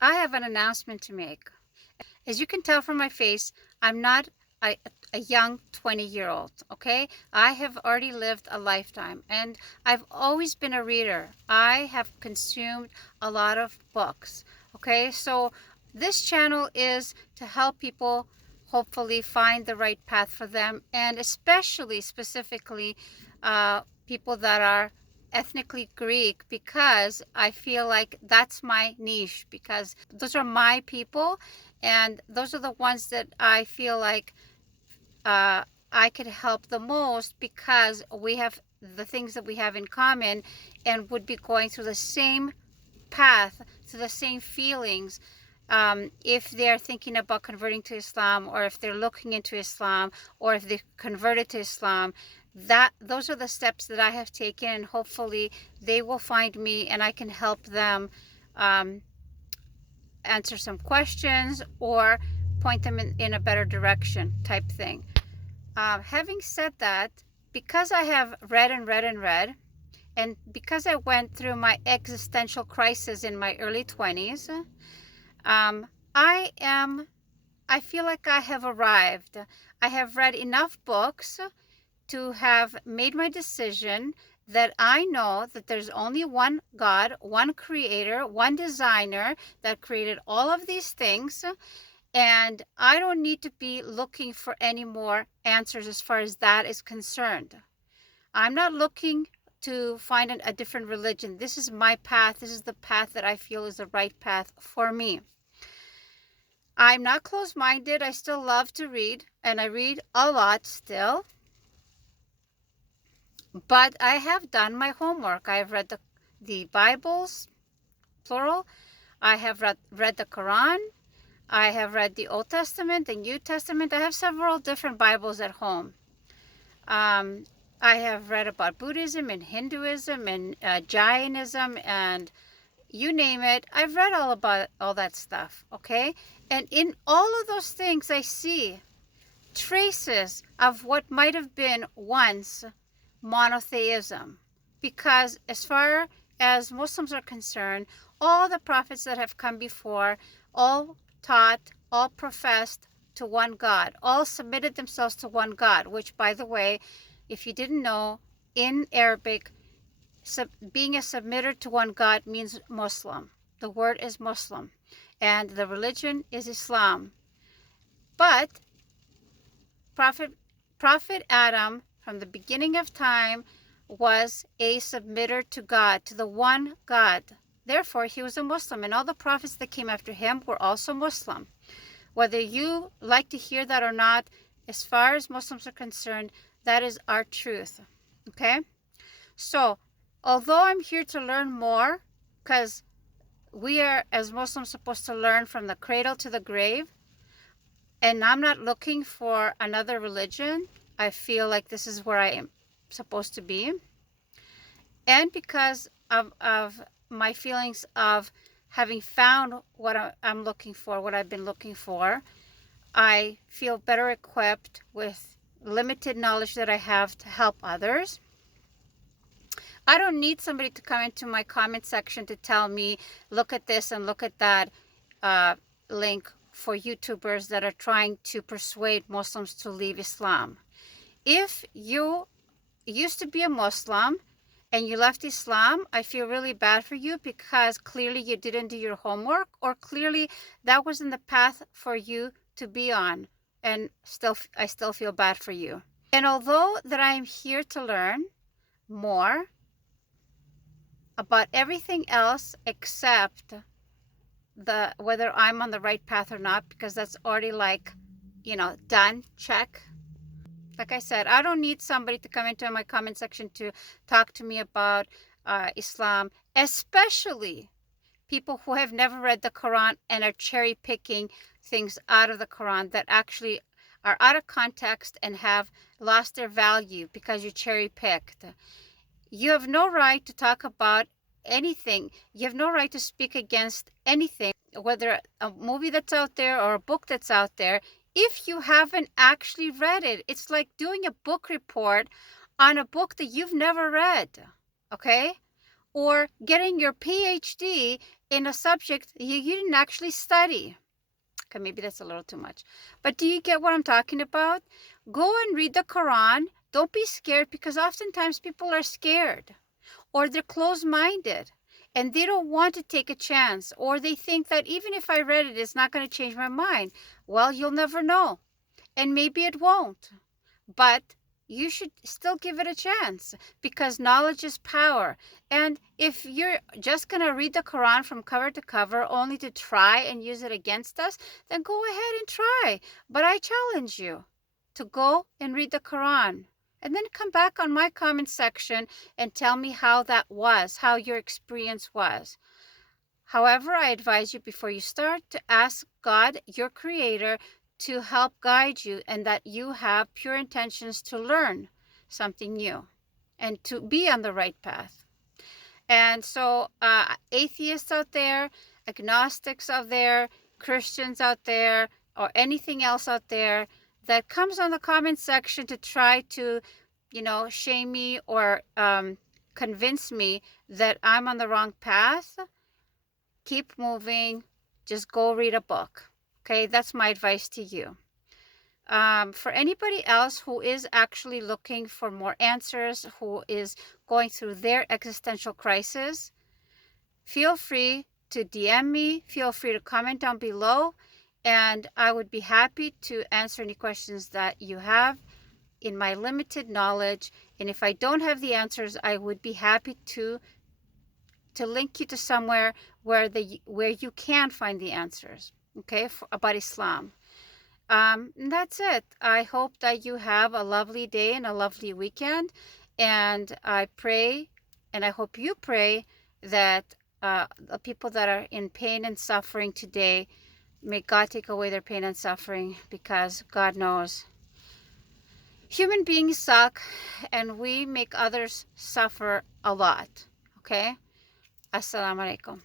I have an announcement to make. As you can tell from my face, I'm not a young 20-year-old, okay? I have already lived a lifetime, and I've always been a reader. I have consumed a lot of books, okay? So this channel is to help people hopefully find the right path for them, and especially, specifically, people that are ethnically Greek, because I feel like that's my niche, because those are my people, and those are the ones that I feel like I could help the most, because we have the things that we have in common and would be going through the same path, through the same feelings, if they're thinking about converting to Islam, or if they're looking into Islam, or if they converted to Islam. Those are the steps that I have taken, and hopefully they will find me and I can help them answer some questions or point them in a better direction type thing. Having said that, because I have read and read and read, and because I went through my existential crisis in my early 20s, I feel like I have arrived. I have read enough books to have made my decision that I know that there's only one God, one creator, one designer that created all of these things, and I don't need to be looking for any more answers as far as that is concerned. I'm not looking to find a different religion. This is my path. This is the path that I feel is the right path for me. I'm not closed-minded. I still love to read, and I read a lot still. But I have done my homework. I have read the Bibles, plural. I have read the Quran. I have read the Old Testament, the New Testament. I have several different Bibles at home. I have read about Buddhism and Hinduism and Jainism and you name it. I've read all about all that stuff, okay? And in all of those things, I see traces of what might have been once monotheism. Because as far as Muslims are concerned, all the prophets that have come before all taught, all professed to one God, all submitted themselves to one God, which, by the way, if you didn't know, in Arabic, being a submitter to one God means Muslim. The word is Muslim, and the religion is Islam. But Prophet Adam, from the beginning of time, was a submitter to God, to the one God. Therefore, he was a Muslim, and all the prophets that came after him were also Muslim. Whether you like to hear that or not, as far as Muslims are concerned, that is our truth, okay? So, although I'm here to learn more, because we are, as Muslims, supposed to learn from the cradle to the grave, and I'm not looking for another religion. I feel like this is where I am supposed to be. And because of my feelings of having found what I'm looking for, what I've been looking for, I feel better equipped with limited knowledge that I have to help others. I don't need somebody to come into my comment section to tell me, look at this and look at that link for YouTubers that are trying to persuade Muslims to leave Islam. If you used to be a Muslim and you left Islam, I feel really bad for you, because clearly you didn't do your homework, or clearly that wasn't the path for you to be on, and I still feel bad for you. And although that I'm here to learn more about everything else except whether I'm on the right path or not, because that's already done, check. Like I said, I don't need somebody to come into my comment section to talk to me about Islam, especially people who have never read the Quran and are cherry picking things out of the Quran that actually are out of context and have lost their value because you cherry picked. You have no right to talk about anything. You have no right to speak against anything, whether a movie that's out there or a book that's out there, if you haven't actually read it. It's like doing a book report on a book that you've never read, okay? or getting your PhD in a subject you didn't actually study. Okay, maybe that's a little too much. But do you get what I'm talking about? Go and read the Quran. Don't be scared, because oftentimes people are scared, or they're closed-minded and they don't want to take a chance, or they think that even if I read it, it's not going to change my mind. Well, you'll never know, and maybe it won't, but you should still give it a chance, because knowledge is power. And if you're just going to read the Quran from cover to cover only to try and use it against us, then go ahead and try. But I challenge you to go and read the Quran, and then come back on my comment section and tell me how that was, how your experience was. However, I advise you, before you start, to ask God, your creator, to help guide you, and that you have pure intentions to learn something new and to be on the right path. And so atheists out there, agnostics out there, Christians out there, or anything else out there that comes on the comment section to try to, shame me or convince me that I'm on the wrong path, keep moving. Just go read a book. Okay, that's my advice to you. For anybody else who is actually looking for more answers, who is going through their existential crisis, feel free to DM me. Feel free to comment down below, and I would be happy to answer any questions that you have in my limited knowledge. And if I don't have the answers, I would be happy to link you to somewhere where you can find the answers, okay, about Islam. That's it. I hope that you have a lovely day and a lovely weekend. And I pray, and I hope you pray, that the people that are in pain and suffering today, may God take away their pain and suffering, because God knows human beings suck and we make others suffer a lot. Okay? Assalamu alaikum.